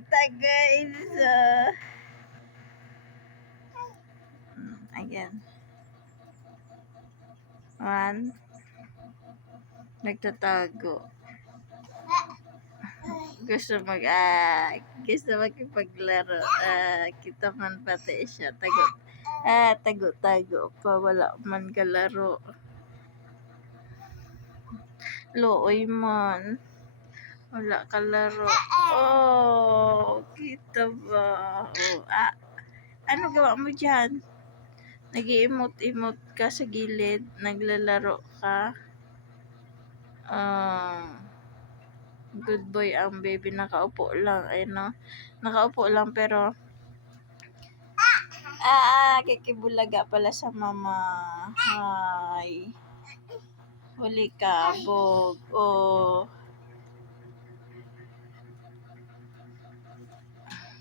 kita guys. Ayan. One. Nagtatago. Gusto makipaglaro. Kita man pati siya. Tago pa. Wala man kalaro. Looy man. Wala kalaro. Oh, kita ba? Oh, ano gawa mo dyan? Nag-i-emote-emote ka sa gilid. Naglalaro ka. Good boy ang baby. Nakaupo lang. Ay, no? Nakaupo lang pero kikibulaga pala sa mama. Hi. Huli ka, bog. Oh.